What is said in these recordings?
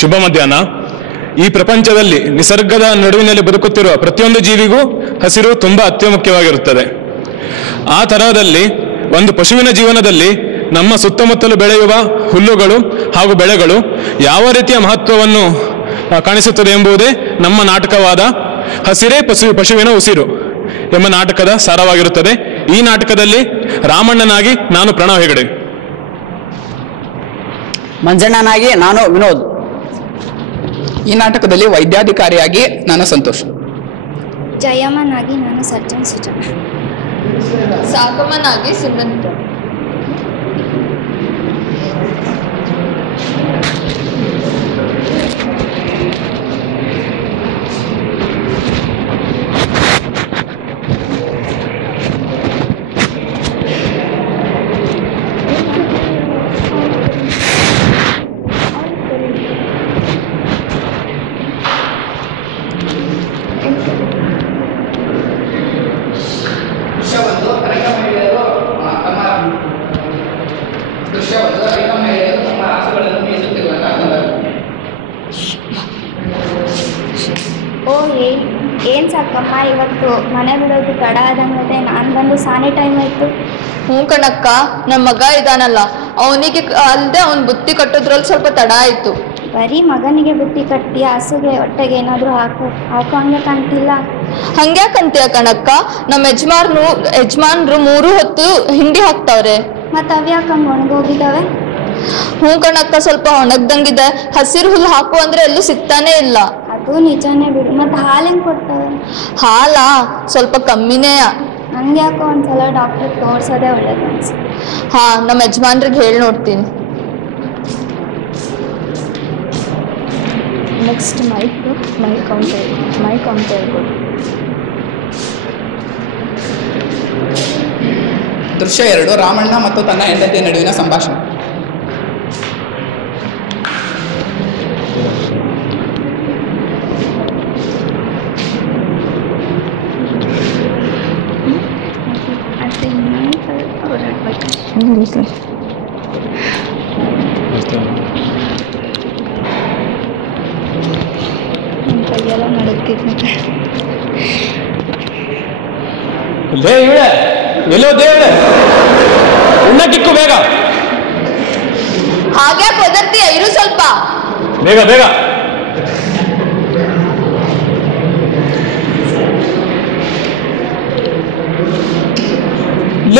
ಶುಭ ಮಧ್ಯಾಹ್ನ. ಈ ಪ್ರಪಂಚದಲ್ಲಿ ನಿಸರ್ಗದ ನಡುವಿನಲ್ಲಿ ಬದುಕುತ್ತಿರುವ ಪ್ರತಿಯೊಂದು ಜೀವಿಗೂ ಹಸಿರು ತುಂಬಾ ಅತ್ಯಮುಖ್ಯವಾಗಿರುತ್ತದೆ. ಆ ತರಹದಲ್ಲಿ ಒಂದು ಪಶುವಿನ ಜೀವನದಲ್ಲಿ ನಮ್ಮ ಸುತ್ತಮುತ್ತಲು ಬೆಳೆಯುವ ಹುಲ್ಲುಗಳು ಹಾಗೂ ಬೆಳೆಗಳು ಯಾವ ರೀತಿಯ ಮಹತ್ವವನ್ನು ಕಾಣಿಸುತ್ತದೆ ಎಂಬುದೇ ನಮ್ಮ ನಾಟಕವಾದ ಹಸಿರೇ ಪಶುವಿನ ಉಸಿರು ಎಂಬ ನಾಟಕದ ಸಾರವಾಗಿರುತ್ತದೆ. ಈ ನಾಟಕದಲ್ಲಿ ರಾಮಣ್ಣನಾಗಿ ನಾನು ಪ್ರಣವ್ ಹೆಗಡೆ, ಮಂಜಣ್ಣನಾಗಿ ನಾನು ವಿನೋದ್, ಈ ನಾಟಕದಲ್ಲಿ ವೈದ್ಯಾಧಿಕಾರಿಯಾಗಿ ನಾನು ಸಂತೋಷ್, ಜಯಮ್ಮನಾಗಿ ನಾನು ಸರ್ಜನ್ ಸುಜನ್, ಸಾಕಮ್ಮನಾಗಿ ಸುಮಂತ್, ಏನ್ ಸಾಕಮ್ಮ ಇವತ್ತು ಮನೆ ಬಿಡೋದು ತಡ ಆದಂಗದೆ ನಾನು ಬಂದು ಸಾನೆ ಟೈಮ್ ಆಯ್ತು. ಹ್ಞೂ ಕಣಕ್ಕ, ನಮ್ಮ ಮಗ ಇದಾನಲ್ಲ ಅವನಿಗೆ ಅಲ್ಲದೆ ಅವ್ನ ಬುತ್ತಿ ಕಟ್ಟೋದ್ರಲ್ಲಿ ಸ್ವಲ್ಪ ತಡ ಆಯ್ತು. ಬರೀ ಮಗನಿಗೆ ಬುತ್ತಿ ಕಟ್ಟಿ ಹಸುಗೆ ಹೊಟ್ಟೆಗೆ ಏನಾದರೂ ಹಾಕೋ ಹಂಗೆ ಕಾಣ್ತಿಲ್ಲ. ಹಂಗ್ಯಾಕಂತೀಯ ಕಣಕ್ಕ, ನಮ್ಮ ಯಜಮಾನ್ರು 3 ಹೊತ್ತು ಹಿಂಡಿ ಹಾಕ್ತಾವ್ರೆ. ಮತ್ತೆ ಅವ್ಯಾಕಂಗೆ ಒಣಗೋಗಿದ್ದಾವೆ? ಹ್ಞೂ ಕಣಕ್ಕ, ಸ್ವಲ್ಪ ಒಣಗ್ದಂಗಿದೆ. ಹಸಿರು ಹುಲ್ಲು ಹಾಕು ಅಂದ್ರೆ ಎಲ್ಲೂ ಸಿಗ್ತಾನೆ ಇಲ್ಲ. ಅದು ನಿಜಾನೇ ಬಿಡು. ಮತ್ತೆ ಹಾಲು ಹೆಂಗೆ ಕೊಡ್ತವೆ? ಹಾಲಾ ಸ್ವಲ್ಪ ಕಮ್ಮಿನೇ. ನಂಗೆ ಯಾಕೋ ಒಂದ್ಸಲ ಡಾಕ್ಟ್ರಿಗೆ ತೋರ್ಸೋದೇ ಒಳ್ಳೇದು ಅನ್ಸುತ್ತೆ. ಹಾ, ನಮ್ಮ ಯಜಮಾನ್ರಿಗೆ ಹೇಳಿ ನೋಡ್ತೀನಿ. ನೆಕ್ಸ್ಟ್ ಮೈಕ್ ಅಂತ ಹೇಳ್ಬೋದು. ದೃಶ್ಯ 2, ರಾಮಣ್ಣ ಮತ್ತು ತನ್ನ ಹೆಂಡತಿಯ ನಡುವಿನ ಸಂಭಾಷಣೆ. ಕೈಯೆಲ್ಲ ನಡುತ್ತಿದ್ದೆ. ಎಲ್ಲೋ ದೇವಳೆ ಉಣ್ಣಕ್ಕಿಕ್ಕು ಬೇಗ, ಹಾಗೆ ಒದರ್ತೀಯ, ಇರು ಸ್ವಲ್ಪ. ಬೇಗ ಬೇಗ.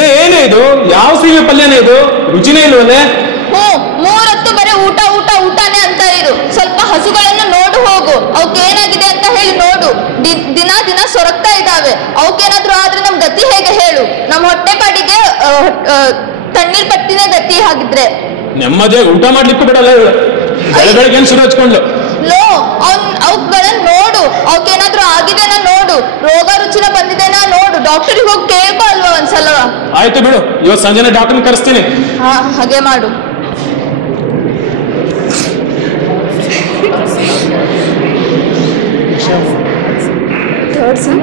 ಏನೇ ಇದು? ಯಾವ ಸೀಮೆ ಪಲ್ಯನೇ ಇದು? ರುಚಿನೇ ಇಲ್ವಲ್ಲೇ? ಹ್ಞೂ, 3 ಹೊತ್ತು ಬರೀ ಊಟನೇ ಅಂತ ಇರು. ಸ್ವಲ್ಪ ಹಸುಗಳನ್ನು ನೋಡು ಹೋಗು, ಅವಕ್ಕೇನಾಗಿದೆ ಅಂತ ಹೇಳಿ ನೋಡು. ದಿನ ಸೊರಗ್ತಾ ಇದ್ದಾವೆ. ಅವಕ್ಕೇನಾದ್ರೂ ಆದ್ರೆ ನಮ್ ಗತಿ ಹೇಗೆ ಹೇಳು? ನಮ್ಮ ಹೊಟ್ಟೆ ಪಾಡಿಗೆ ತಣ್ಣೀರ್ ಪಟ್ಟಿನ ಗತಿ ಹಾಗಿದ್ರೆ. ನೆಮ್ಮದಿಯಾಗಿ ಊಟ ಮಾಡ್ಲಿಕ್ಕೂ ಬಿಡಲ್ಲ ಇವಳು. ಬೆಳಗ್ಗೆ ಶುರು ಹಚ್ಕೊಂಡು ಲೋ, ಅವಕ್ಕಗಳನ್ನ ನೋಡು. ಅವಕ್ಕೇನಾದ್ರೂ ಆಗಿದೆನಾ ನೋಡು, ರೋಗ ರುಚಿನ ಬಂದಿದೆನಾ ನೋಡು. ಡಾಕ್ಟರಿಗೆ ಹೋಗಿ ಕೇಳ್ಕೊ ಅಲ್ವಾ ಒಂದ್ಸಲ. ಆಯ್ತು ಬಿಡು, ಇವತ್ತು ಸಂಜೆನೆ ಡಾಕ್ಟರ್ನ ಕರೆಸ್ತೀನಿ. ಹಾ, ಹಾಗೆ ಮಾಡು. ಥರ್ಡ್ ಸೀನ್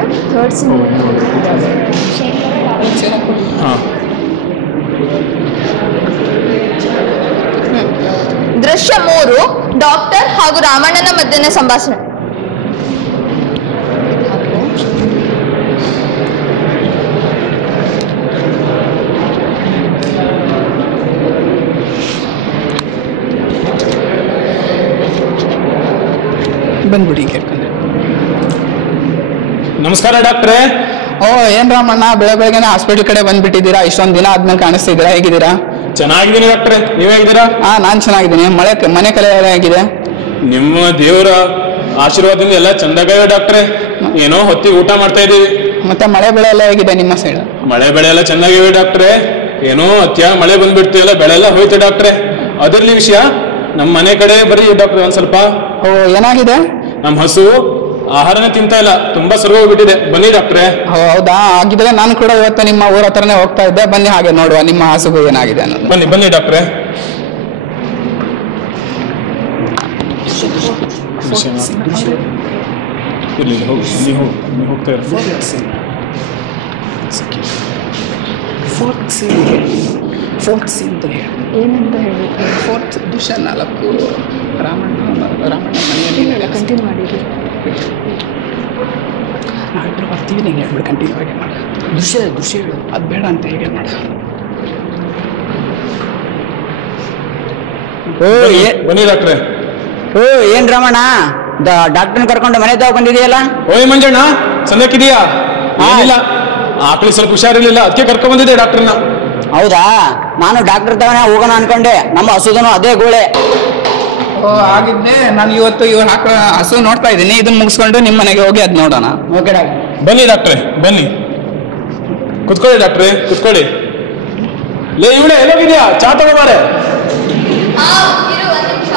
ದೃಶ್ಯ 3, ಡಾಕ್ಟರ್ ಹಾಗೂ ರಾಮಣ್ಣನ ಮಧ್ಯೆ ಸಂಭಾಷಣೆ. ಬಂದ್ಬಿಡಿ. ನಮಸ್ಕಾರ ಡಾಕ್ಟ್ರೇ. ಓ, ಏನ್ ರಾಮಣ್ಣ, ಬೆಳಗ್ಗೆನೆ ಹಾಸ್ಪಿಟಲ್ ಕಡೆ ಬಂದ್ಬಿಟ್ಟಿದ್ದೀರಾ? ಇಷ್ಟೊಂದು ದಿನ ಆದ್ಮೇಲೆ ಕಾಣಿಸ್ತಿದ್ದೀರಾ, ಹೇಗಿದ್ದೀರಾ? ಚೆನ್ನಾಗಿದ್ದೀನಿ ಡಾಕ್ಟ್ರೇ, ನೀವ್ ಹೇಗಿದ್ದೀರಾ? ನಾನ್ ಚೆನ್ನಾಗಿದ್ದೀನಿ. ಮನೆ ಕಲೆ ಹೇಗಿದೆ? ನಿಮ್ಮ ದೇವರ ಆಶೀರ್ವಾದದಿಂದ ಎಲ್ಲ ಚಂದಾಗಿವೆ ಡಾಕ್ಟ್ರೇ. ಏನೋ ಹೊತ್ತಿಗೆ ಊಟ ಮಾಡ್ತಾ ಇದೀವಿ. ಮತ್ತೆ ಮಳೆ ಬೆಳೆ ಎಲ್ಲ ಹೇಗಿದೆ ನಿಮ್ಮ ಸೈಡ್? ಮಳೆ ಬೆಳೆ ಎಲ್ಲ ಚೆನ್ನಾಗಿವೆ ಡಾಕ್ಟ್ರೇ. ಏನೋ ಅತಿಯಾಗಿ ಮಳೆ ಬಂದ್ಬಿಡ್ತು, ಎಲ್ಲ ಬೆಳೆ ಎಲ್ಲ ಹೋಯ್ತು ಡಾಕ್ಟ್ರೇ. ಅದರಲ್ಲಿ ವಿಷಯ, ನಮ್ಮ ಮನೆ ಕಡೆ ಬರೀ ಡಾಕ್ಟ್ರೆ ಒಂದ್ ಸ್ವಲ್ಪ. ಓ, ಏನಾಗಿದೆ? ನಮ್ಮ ಹಸು ಆಹಾರನೇ ತಿಂತಾ ಇಲ್ಲ, ತುಂಬಾ ಸರಿ ಹೋಗ್ಬಿಟ್ಟಿದೆ. ಬನ್ನಿ ಡಾಕ್ಟ್ರೆ. ಹೌದಾ? ಆಗಿದ್ರೆ ನಾನು ಕೂಡ ಇವತ್ತು ನಿಮ್ಮ ಊರ ಹತ್ರನೇ ಹೋಗ್ತಾ ಇದ್ದೆ. ಬನ್ನಿ, ಹಾಗೆ ನೋಡುವ ನಿಮ್ಮ ಹಸುಗು ಏನಾಗಿದೆ ಅನ್ನೋದು. ಬನ್ನಿ ಬನ್ನಿ ಡಾಕ್ಟ್ರೆ. ಇರ್ಲಿ, ಹೋಗಿ ನೀವು ಹೋಗ್ತಾ ಇರ. 4th scene ಏನಂತ ಹೇಳಬೇಕು? 4th ದೃಶ್ಯ 4 ರಾಮಣ್ಣ ಮನೆಯಲ್ಲಿ ಕಂಟಿನ್ಯೂ ಮಾಡಿರಿ. ನಾವಿಬ್ಬರು ಬರ್ತೀವಿ, ನೀನು ಹೇಳ್ಬಿಡು ಕಂಟಿನ್ಯೂ ಆಗಿ ಮಾಡು. ದೃಶ್ಯ ಹೇಳು, ಅದು ಬೇಡ ಅಂತ ಹೇಗೆ ಮಾಡು. ಬನ್ನಿ ಡಾಕ್ಟ್ರೆ. ಏನ್ ರಮಣ ಡಾಕ್ಟರ್ನ ಕರ್ಕೊಂಡು ಮನೆ ತಾವ್ ಬಂದಿದೆಯಲ್ಲ? ಓಯ್ ಮಂಜಣ್ಣ, ಸಂದಕ್ಕಿದೆಯಾ? ಏನಿಲ್ಲ, ಆಕಳಿಗೆ ಸ್ವಲ್ಪ ಹುಷಾರಿರ್ಲಿಲ್ಲ, ಅದಕ್ಕೆ ಕರ್ಕೊಂಡ್ ಬಂದಿದ್ದೆ ಡಾಕ್ಟರ್ನ. ಹೌದಾ? ನಾನು ಡಾಕ್ಟರ್ ತವನೇ ಹೋಗೋಣ ಅನ್ಕೊಂಡೆ, ನಮ್ಮ ಹಸುದನು ಅದೇ ಗೋಳೆ. ಆಗಿದ್ದೆ. ನಾನು ಇವತ್ತು ಇವ್ರು ಹಸು ನೋಡ್ತಾ ಇದ್ದೀನಿ, ಇದನ್ನ ಮುಗಿಸ್ಕೊಂಡು ನಿಮ್ಮ ಮನೆಗೆ ಹೋಗಿ ಅದು ನೋಡೋಣ. Okay doctor. ಬನ್ನಿ ಡಾಕ್ಟ್ರೆ, ಬನ್ನಿ ಕುತ್ಕೊಳ್ಳಿ ಡಾಕ್ಟ್ರೆ, ಕುತ್ಕೊಳ್ಳಿ. ಲೇ ಇವಳೆ ಎಲ್ಲೋಗಿದ್ಯಾ? ಚಾ ತಗೋಬಾರೆ. ಇರು ಒಂದು ನಿಮಿಷ.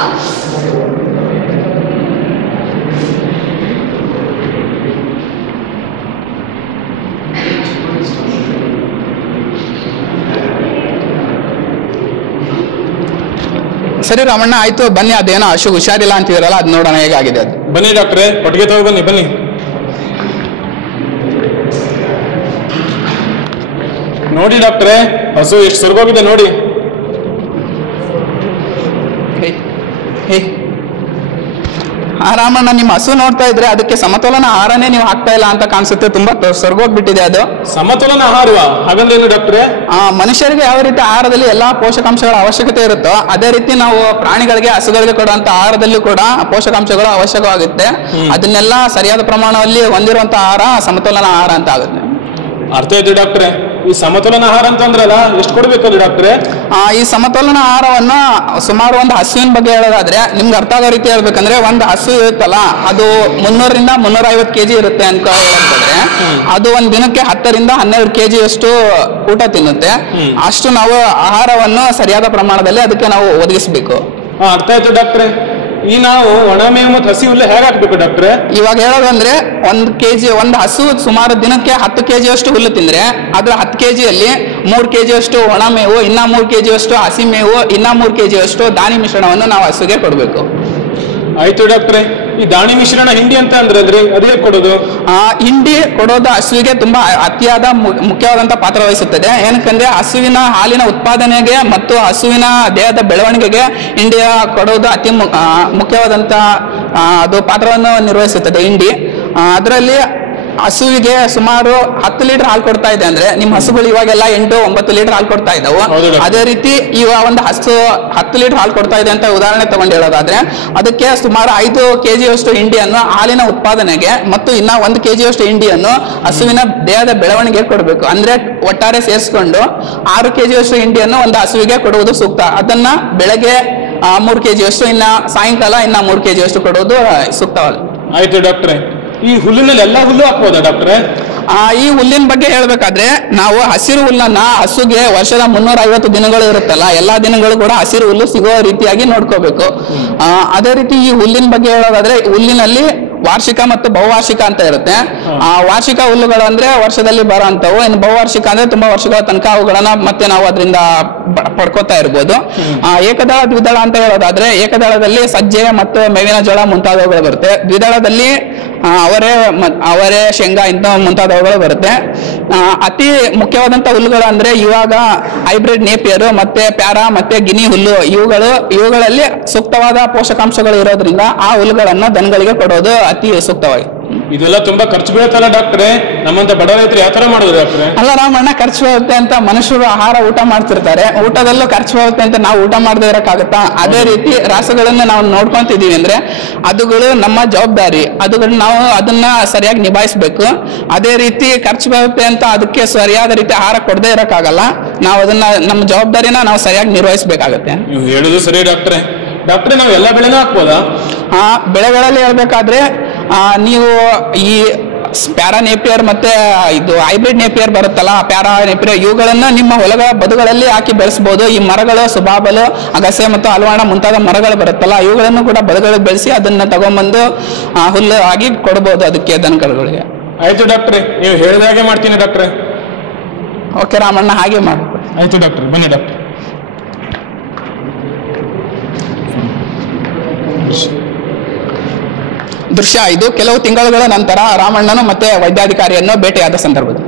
ಸರಿ ರಾಮಣ್ಣ, ಆಯ್ತು ಬನ್ನಿ. ಅದೇನೋ ಹಸು ಹುಷಾರಿಲ್ಲ ಅಂತಿದ್ರಲ್ಲ, ಅದು ನೋಡೋಣ ಹೇಗಾಗಿದೆ ಅದು. ಬನ್ನಿ ಡಾಕ್ಟ್ರೆ, ಕೊಟ್ಟಿಗೆ ತಗೋ ಬನ್ನಿ. ಬನ್ನಿ ನೋಡಿ ಡಾಕ್ಟ್ರೆ, ಹಸು ಎಷ್ಟು ಸುರ್ಗೋಗಿದೆ ನೋಡಿ. ರಾಮಣ್ಣ, ನಿಮ್ಮ ಹಸು ನೋಡ್ತಾ ಇದ್ರೆ ಅದಕ್ಕೆ ಸಮತೋಲನ ಆಹಾರನೇ ನೀವು ಹಾಕ್ತಾ ಇಲ್ಲ ಅಂತ ಕಾಣಿಸುತ್ತೆ. ತುಂಬಾ ಸ್ವರ್ಗೋಗ್ಬಿಟ್ಟಿದೆ ಅದು. ಸಮತೋಲನ ಆಹಾರವಾ? ಹಾಗಂದ್ರೆ ಏನು ಡಾಕ್ಟ್ರೆ? ಮನುಷ್ಯರಿಗೆ ಯಾವ ರೀತಿ ಆಹಾರದಲ್ಲಿ ಎಲ್ಲಾ ಪೋಷಕಾಂಶಗಳ ಅವಶ್ಯಕತೆ ಇರುತ್ತೋ ಅದೇ ರೀತಿ ನಾವು ಪ್ರಾಣಿಗಳಿಗೆ, ಹಸುಗಳಿಗೆ ಕೊಡುವಂತ ಆಹಾರದಲ್ಲೂ ಕೂಡ ಪೋಷಕಾಂಶಗಳು ಅವಶ್ಯಕವಾಗುತ್ತೆ. ಅದನ್ನೆಲ್ಲ ಸರಿಯಾದ ಪ್ರಮಾಣದಲ್ಲಿ ಹೊಂದಿರುವಂತ ಆಹಾರ ಸಮತೋಲನ ಆಹಾರ ಅಂತ ಆಗುತ್ತೆ. ಅರ್ಥ ಆಯ್ತು ಡಾಕ್ಟ್ರೆ. ಈ ಸಮತೋಲನ ಆಹಾರ ಅಂತ ಅಂದ್ರಲ್ಲ, ಎಷ್ಟು ಕೊಡ್ಬೇಕಲ್ಲ ಡಾಕ್ಟ್ರೆ? ಈ ಸಮತೋಲನ ಆಹಾರವನ್ನ ಸುಮಾರು ಒಂದು ಹಸುವಿನ ಬಗ್ಗೆ ಹೇಳೋದಾದ್ರೆ ನಿಮ್ಗೆ ಅರ್ಥ ಆಗೋ ರೀತಿ ಹೇಳ್ಬೇಕಂದ್ರೆ, ಒಂದು ಹಸು ಇರುತ್ತಲ್ಲ ಅದು 300 ರಿಂದ 350 kg ಇರುತ್ತೆ ಅಂತ ಹೇಳೋದಾದ್ರೆ, ಅದು ಒಂದ್ ದಿನಕ್ಕೆ 10 ರಿಂದ 12 kg ಅಷ್ಟು ಊಟ ತಿನ್ನುತ್ತೆ. ಅಷ್ಟು ನಾವು ಆಹಾರವನ್ನು ಸರಿಯಾದ ಪ್ರಮಾಣದಲ್ಲಿ ಅದಕ್ಕೆ ನಾವು ಒದಗಿಸ್ಬೇಕು. ಅರ್ಥ ಆಯ್ತು ಡಾಕ್ಟ್ರೆ. ಈ ನಾವು ಒಣ ಮೇವು ಮತ್ತು ಹಸಿ ಹುಲ್ಲು ಹೇಗೆ ಹಾಕ್ಬೇಕು ಡಾಕ್ಟ್ರೆ? ಇವಾಗ ಹೇಳೋದಂದ್ರೆ, 1 kg ಒಂದು ಹಸು ಸುಮಾರು ದಿನಕ್ಕೆ 10 kg ಅಷ್ಟು ಹುಲ್ಲು ತಿಂದ್ರೆ ಅದ್ರ 10 kg ಅಲ್ಲಿ 3 kg ಅಷ್ಟು ಒಣ ಮೇವು, ಇನ್ನ 3 kg ಅಷ್ಟು ಹಸಿ ಮೇವು, ಇನ್ನ 3 kg ಅಷ್ಟು ದಾನಿ ಮಿಶ್ರಣವನ್ನು ನಾವು ಹಸುಗೆ ಕೊಡಬೇಕು. ಆಯ್ತು ಡಾಕ್ಟ್ರೆ. ಈ ದಾಣಿ ಮಿಶ್ರಣ ಹಿಂಡಿ ಅಂತ ಅಂದ್ರಲ್ರಿ, ಅದೇ ಕೊಡೋದು? ಹಿಂಡಿ ಕೊಡೋದು ಹಸುವಿಗೆ ತುಂಬಾ ಅತಿಯಾದ ಮುಖ್ಯವಾದಂತ ಪಾತ್ರ ವಹಿಸುತ್ತದೆ. ಏನಕ್ಕಂದ್ರೆ ಹಸುವಿನ ಹಾಲಿನ ಉತ್ಪಾದನೆಗೆ ಮತ್ತು ಹಸುವಿನ ದೇಹದ ಬೆಳವಣಿಗೆಗೆ ಹಿಂಡಿ ಕೊಡೋದು ಅತಿ ಮುಖ್ಯವಾದಂತ ಅದು ಪಾತ್ರವನ್ನು ನಿರ್ವಹಿಸುತ್ತದೆ ಹಿಂಡಿ. ಅದರಲ್ಲಿ ಹಸುವಿಗೆ ಸುಮಾರು 10 ಲೀಟರ್ ಹಾಲು ಕೊಡ್ತಾ ಇದೆ ಅಂದ್ರೆ, ನಿಮ್ಮ ಹಸುಗಳು ಇವಾಗೆಲ್ಲ 8-9 ಲೀಟರ್ ಹಾಲು ಕೊಡ್ತಾ ಇದ್ದಾವೆ. ಅದೇ ರೀತಿ ಇವಾಗ ಒಂದು ಹಸು 10 ಲೀಟರ್ ಹಾಲು ಕೊಡ್ತಾ ಇದೆ ಅಂತ ಉದಾಹರಣೆ ತಗೊಂಡು ಹೇಳೋದಾದ್ರೆ, ಅದಕ್ಕೆ ಸುಮಾರು 5 kg ಅಷ್ಟು ಹಿಂಡಿಯನ್ನು ಹಾಲಿನ ಉತ್ಪಾದನೆಗೆ ಮತ್ತು ಇನ್ನ 1 kg ಅಷ್ಟು ಹಿಂಡಿಯನ್ನು ಹಸುವಿನ ದೇಹದ ಬೆಳವಣಿಗೆ ಕೊಡಬೇಕು. ಅಂದ್ರೆ ಒಟ್ಟಾರೆ ಸೇರಿಸ್ಕೊಂಡು 6 kg ಅಷ್ಟು ಹಿಂಡಿಯನ್ನು ಒಂದು ಹಸುವಿಗೆ ಕೊಡುವುದು ಸೂಕ್ತ. ಅದನ್ನ ಬೆಳಗ್ಗೆ 3 kg ಅಷ್ಟು, ಇನ್ನ ಸಾಯಂಕಾಲ ಇನ್ನ 3 kg ಅಷ್ಟು ಕೊಡುವುದು ಸೂಕ್ತವಲ್ಲ. ಆಯ್ತು ಡಾಕ್ಟ್ರೆ. ಈ ಹುಲ್ಲಿನಲ್ಲಿ ಎಲ್ಲಾ ಹುಲ್ಲು ಹಾಕ್ಬೋದಾ ಡಾಕ್ಟ್ರೆ? ಈ ಹುಲ್ಲಿನ ಬಗ್ಗೆ ಹೇಳ್ಬೇಕಾದ್ರೆ, ನಾವು ಹಸಿರು ಹುಲ್ಲನ್ನ ಹಸುಗೆ ವರ್ಷದ 350 ದಿನಗಳು ಇರುತ್ತಲ್ಲ, ಎಲ್ಲಾ ದಿನಗಳು ಕೂಡ ಹಸಿರು ಹುಲ್ಲು ಸಿಗುವ ರೀತಿಯಾಗಿ ನೋಡ್ಕೋಬೇಕು. ಅದೇ ರೀತಿ ಈ ಹುಲ್ಲಿನ ಬಗ್ಗೆ ಹೇಳೋದಾದ್ರೆ, ಹುಲ್ಲಿನಲ್ಲಿ ವಾರ್ಷಿಕ ಮತ್ತು ಬಹುವಾರ್ಷಿಕ ಅಂತ ಇರುತ್ತೆ. ವಾರ್ಷಿಕ ಹುಲ್ಲುಗಳು ಅಂದ್ರೆ ವರ್ಷದಲ್ಲಿ ಬರೋಂಥವು, ಇನ್ನು ಬಹುವಾರ್ಷಿಕ ಅಂದ್ರೆ ತುಂಬಾ ವರ್ಷಗಳ ತನಕ ಅವುಗಳನ್ನ ಮತ್ತೆ ನಾವು ಅದರಿಂದ ಪಡ್ಕೋತಾ ಇರ್ಬೋದು. ಏಕದಳ ದ್ವಿದಳ ಅಂತ ಹೇಳೋದಾದ್ರೆ, ಏಕದಳದಲ್ಲಿ ಸಜ್ಜೆ ಮತ್ತು ಮೇವಿನ ಜೋಳ ಮುಂತಾದವುಗಳು ಬರುತ್ತೆ. ದ್ವಿದಳದಲ್ಲಿ ಅವರೇ, ಶೇಂಗಾ ಇಂಥ ಮುಂತಾದವುಗಳು ಬರುತ್ತೆ. ಅತಿ ಮುಖ್ಯವಾದಂತ ಹುಲ್ಲುಗಳು ಅಂದ್ರೆ ಇವಾಗ ಹೈಬ್ರಿಡ್ ನೇಪಿಯರ್ ಮತ್ತೆ ಪ್ಯಾರಾ ಮತ್ತೆ ಗಿನಿ ಹುಲ್ಲು, ಇವುಗಳಲ್ಲಿ ಸೂಕ್ತವಾದ ಪೋಷಕಾಂಶಗಳು ಇರೋದ್ರಿಂದ ಆ ಹುಲ್ಲುಗಳನ್ನ ದನಗಳಿಗೆ ಕೊಡೋದು ಅತಿ ಸೂಕ್ತವಾಗಿ. ಇದೆಲ್ಲ ತುಂಬಾ ಖರ್ಚು ಬೀಳುತ್ತಲ್ಲ ಡಾಕ್ಟ್ರೆ? ನಮ್ಮಂತ ಬಡ ರೈತರು ಯಾವ ತರ ಮಾಡೋದು ಡಾಕ್ಟ್ರೆ? ಅಲ್ಲ ರಾಮಣ್ಣ, ಖರ್ಚು ಬರುತ್ತೆ ಅಂತ ಮನುಷ್ಯರು ಆಹಾರ ಊಟ ಮಾಡ್ತಿರ್ತಾರೆ, ಊಟದಲ್ಲೂ ಖರ್ಚು ಬರುತ್ತೆ ಅಂತ ನಾವು ಊಟ ಮಾಡದೇ ಇರಕ್ಕಾಗತ್ತಾ? ಅದೇ ರೀತಿ ರಾಸುಗಳನ್ನ ನಾವು ನೋಡ್ಕೊಂತಿದೀವಿ ಅಂದ್ರೆ ಅದುಗಳು ನಮ್ಮ ಜವಾಬ್ದಾರಿ, ನಾವು ಅದನ್ನ ಸರಿಯಾಗಿ ನಿಭಾಯಿಸ್ಬೇಕು. ಅದೇ ರೀತಿ ಖರ್ಚು ಬರುತ್ತೆ ಅಂತ ಅದಕ್ಕೆ ಸರಿಯಾದ ರೀತಿ ಆಹಾರ ಕೊಡದೇ ಇರಕ್ಕಾಗಲ್ಲ. ನಾವು ಅದನ್ನ ನಮ್ಮ ಜವಾಬ್ದಾರಿನ ನಾವು ಸರಿಯಾಗಿ ನಿರ್ವಹಿಸ್ಬೇಕಾಗತ್ತೆ. ನೀವು ಹೇಳುದು ಸರಿ ಡಾಕ್ಟ್ರೆ. ಡಾಕ್ಟ್ರೆ, ನಾವು ಎಲ್ಲ ಬೆಳೆನೂ ಹಾಕ್ಬೋದಾ? ಬೆಳೆಗಳಲ್ಲಿ ಹೇಳ್ಬೇಕಾದ್ರೆ ನೀವು ಈ ಪ್ಯಾರಾ ನೇಪಿಯರ್ ಮತ್ತೆ ಇದು ಹೈಬ್ರಿಡ್ ನೇಪಿಯರ್ ಬರುತ್ತಲ್ಲ, ಪ್ಯಾರಾ ನೇಪಿಯರ್, ಇವುಗಳನ್ನ ನಿಮ್ಮ ಹೊಲಗಳ ಬದುಗಳಲ್ಲಿ ಹಾಕಿ ಬೆಳೆಸಬಹುದು. ಈ ಮರಗಳು, ಸುಬಾಬಲು, ಅಗಸೆ ಮತ್ತು ಹಲವಾಣ ಮುಂತಾದ ಮರಗಳು ಬರುತ್ತಲ್ಲ, ಇವುಗಳನ್ನು ಕೂಡ ಬದುಗಳಿಗೆ ಬೆಳೆಸಿ ಅದನ್ನ ತಗೊಂಡ್ಬಂದು ಹುಲ್ಲು ಆಗಿ ಕೊಡಬಹುದು ಅದಕ್ಕೆ ದನಕರುಗಳಿಗೆ. ಆಯ್ತು ಡಾಕ್ಟ್ರೆ, ನೀವು ಹೇಳಿದಾಗೆ ಮಾಡ್ತೀನಿ ಡಾಕ್ಟ್ರೆ. ಓಕೆ ರಾಮಣ್ಣ, ಹಾಗೆ ಮಾಡು. ಆಯ್ತು ಡಾಕ್ಟ್ರೆ, ಬನ್ನಿ ಡಾಕ್ಟ್ರೆ. ದೃಶ್ಯ 5. ಕೆಲವು ತಿಂಗಳುಗಳ ನಂತರ ರಾಮಣ್ಣನು ಮತ್ತೆ ವೈದ್ಯಾಧಿಕಾರಿಯನ್ನು ಭೇಟಿಯಾದ ಸಂದರ್ಭದಲ್ಲಿ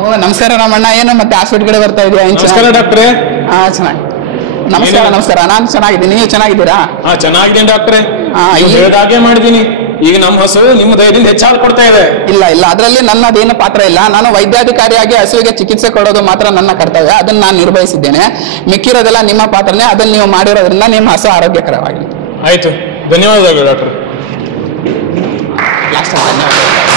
ಓ ನಮಸ್ಕಾರ ರಾಮಣ್ಣ, ಏನು ಮತ್ತೆ ಹಾಸ್ಪಿಟಲ್ ಕಡೆ ಬರ್ತಾ ಇದೆಯಾ? ನಮಸ್ಕಾರ ಡಾಕ್ಟ್ರೆ. ಹಾ ಚೆನ್ನಾಗಿ. ನಮಸ್ಕಾರ ನಮಸ್ಕಾರ, ನಾನು ಚೆನ್ನಾಗಿದ್ದೀನಿ, ನೀವು ಚೆನ್ನಾಗಿದ್ದೀರಾ? ಹಾ ಚೆನ್ನಾಗಿದ್ದೀನಿ ಡಾಕ್ಟ್ರೆ. ಈಗ ಹಾಗೆ ಮಾಡಿದೀನಿ. ಈಗ ನಮ್ಮ ಹಸು ನಿಮ್ಮ ದಯದಿಂದ ಹೆಚ್ಚಾಗಿ ಕೊಡ್ತಾ ಇದೆ. ಇಲ್ಲ ಇಲ್ಲ, ಅದರಲ್ಲಿ ನನ್ನದೇನು ಪಾತ್ರ ಇಲ್ಲ. ನಾನು ವೈದ್ಯಾಧಿಕಾರಿಯಾಗಿ ಹಸುವಿಗೆ ಚಿಕಿತ್ಸೆ ಕೊಡೋದು ಮಾತ್ರ ನನ್ನ ಕರ್ತವ್ಯ, ಅದನ್ನ ನಾನು ನಿರ್ವಹಿಸಿದ್ದೇನೆ. ಮಿಕ್ಕಿರೋದೆಲ್ಲ ನಿಮ್ಮ ಪಾತ್ರನೇ, ಅದನ್ನ ನೀವು ಮಾಡಿರೋದ್ರಿಂದ ನಿಮ್ಮ ಹಸು ಆರೋಗ್ಯಕರವಾಗಿ. ಆಯ್ತು, ಧನ್ಯವಾದಗಳು ಡಾಕ್ಟರ್. ಲಾಸ್ಟ್ ಧನ್ಯವಾದಗಳು.